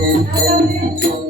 Thank you.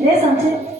Listen to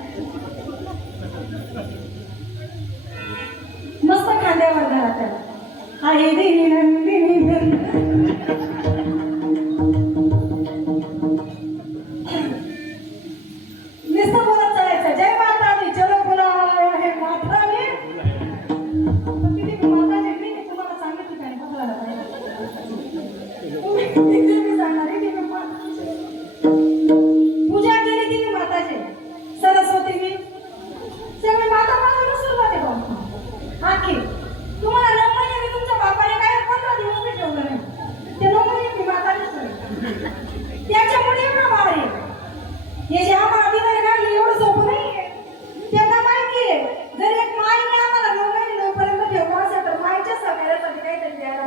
मस्त खांद्यावर घरात त्याला आहे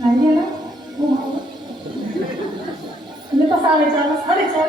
नाही ना हो, हो. म्हणजे तो साडेचार साडेचार